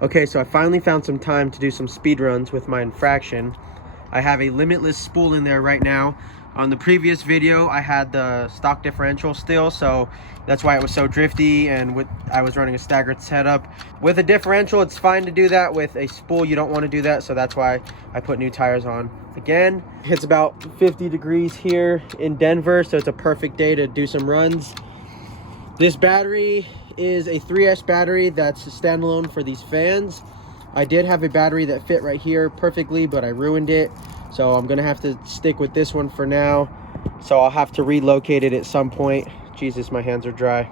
Okay, so I finally found some time to do some speed runs with my Infraction. I have a limitless spool in there right now. On the previous video, I had the stock differential still, so that's why it was so drifty, and I was running a staggered setup. With a differential, it's fine to do that. With a spool, you don't want to do that, so that's why I put new tires on. Again, it's about 50 degrees here in Denver, so it's a perfect day to do some runs. This battery is a 3S battery that's standalone for these fans. I did have a battery that fit right here perfectly, but I ruined it. So I'm gonna have to stick with this one for now. So I'll have to relocate it at some point. Jesus, my hands are dry.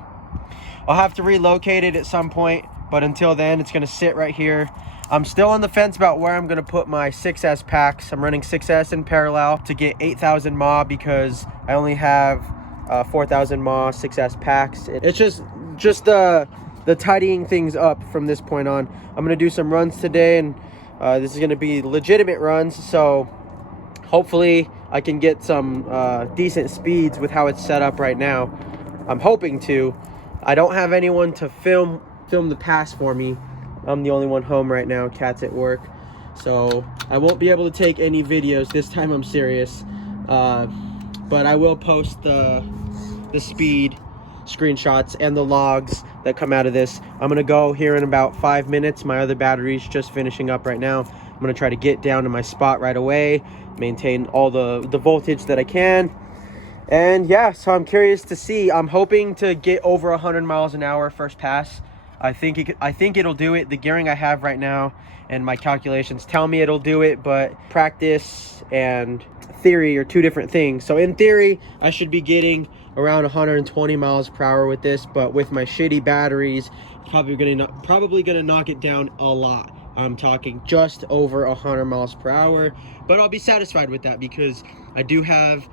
I'll have to relocate it at some point, but until then, it's gonna sit right here. I'm still on the fence about where I'm gonna put my 6S packs. I'm running 6S in parallel to get 8,000 mAh because I only have 4,000 mAh 6S packs. It's just the tidying things up from this point on. I'm gonna do some runs today, and this is gonna be legitimate runs, so hopefully I can get some decent speeds with how it's set up right now. I'm hoping to. I don't have anyone to film the pass for me. I'm the only one home right now. Cat's at work, so I won't be able to take any videos this time. I'm serious, but I will post the speed screenshots and the logs that come out of this. I'm gonna go here in about 5 minutes. My other battery's just finishing up right now. I'm gonna try to get down to my spot right away, maintain all the voltage that I can. And yeah, so I'm curious to see. I'm hoping to get over 100 miles an hour first pass. I think it'll do it. The gearing I have right now and my calculations tell me it'll do it, but practice and theory are two different things. So in theory, I should be getting around 120 miles per hour with this, but with my shitty batteries, probably gonna knock it down a lot. I'm talking just over 100 miles per hour, but I'll be satisfied with that because I do have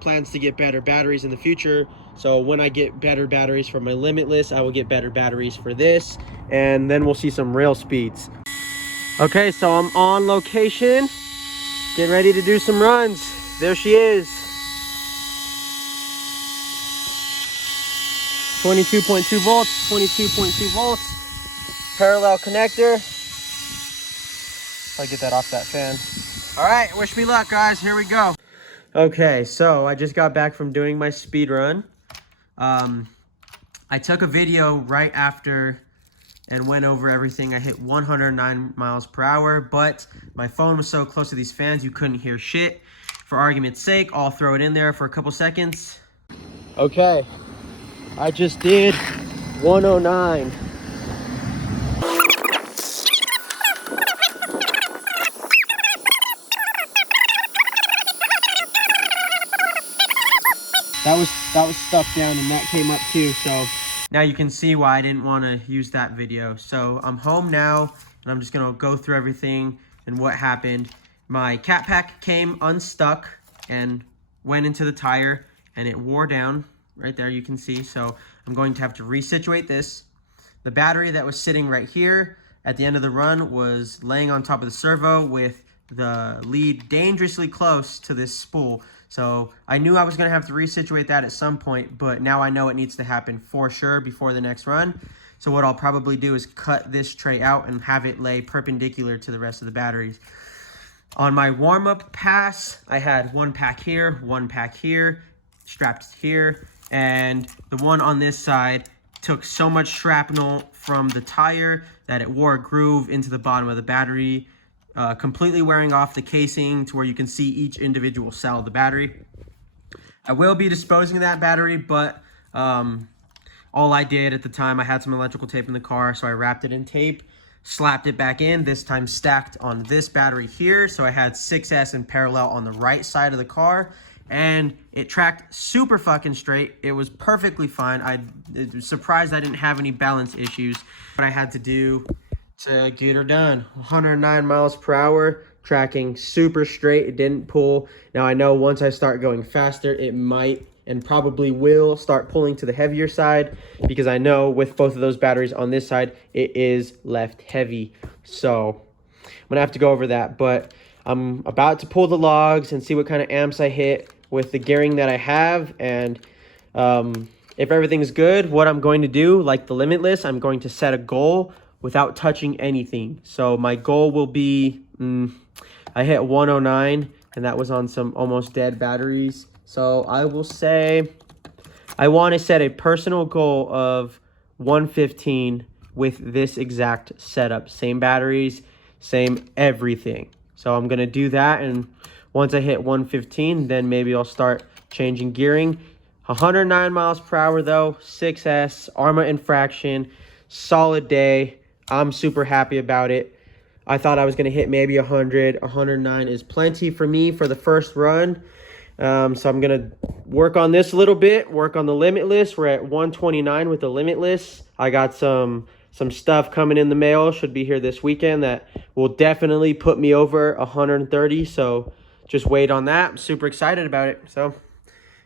plans to get better batteries in the future. So when I get better batteries for my Limitless, I will get better batteries for this, and then we'll see some real speeds. Okay, so I'm on location, getting ready to do some runs. There she is. 22.2 volts, 22.2 volts, parallel connector. I'll get that off that fan. All right, wish me luck, guys. Here we go. Okay, so I just got back from doing my speed run. I took a video right after and went over everything. I hit 109 miles per hour, but my phone was so close to these fans, you couldn't hear shit. For argument's sake, I'll throw it in there for a couple seconds. Okay. I just did 109. That was stuck down, and that came up too, so now you can see why I didn't want to use that video. So I'm home now, and I'm just gonna go through everything and what happened. My cat pack came unstuck and went into the tire, and it wore down. Right there, you can see. So I'm going to have to resituate this. The battery that was sitting right here at the end of the run was laying on top of the servo with the lead dangerously close to this spool. So I knew I was going to have to resituate that at some point, but now I know it needs to happen for sure before the next run. So what I'll probably do is cut this tray out and have it lay perpendicular to the rest of the batteries. On my warm-up pass, I had one pack here, strapped here, and the one on this side took so much shrapnel from the tire that it wore a groove into the bottom of the battery, completely wearing off the casing to where you can see each individual cell of the battery. I will be disposing of that battery, but all I did at the time, I had some electrical tape in the car, so I wrapped it in tape, slapped it back in, this time stacked on this battery here. So I had 6S in parallel on the right side of the car, and it tracked super fucking straight. It was perfectly fine. I was surprised I didn't have any balance issues. What I had to do to get her done. 109 miles per hour, tracking super straight. It didn't pull. Now I know once I start going faster, it might and probably will start pulling to the heavier side, because I know with both of those batteries on this side, it is left heavy. So I'm gonna have to go over that, but I'm about to pull the logs and see what kind of amps I hit with the gearing that I have. And if everything's good, what I'm going to do, like the Limitless, I'm going to set a goal without touching anything. So my goal will be, I hit 109, and that was on some almost dead batteries. So I will say, I want to set a personal goal of 115 with this exact setup. Same batteries, same everything. So I'm going to do that, and once I hit 115, then maybe I'll start changing gearing. 109 miles per hour though, 6S, Arrma Infraction, solid day. I'm super happy about it. I thought I was going to hit maybe 100. 109 is plenty for me for the first run. So I'm going to work on this a little bit, work on the Limitless. We're at 129 with the Limitless. I got some stuff coming in the mail, should be here this weekend, that will definitely put me over 130. So just wait on that. I'm super excited about it. So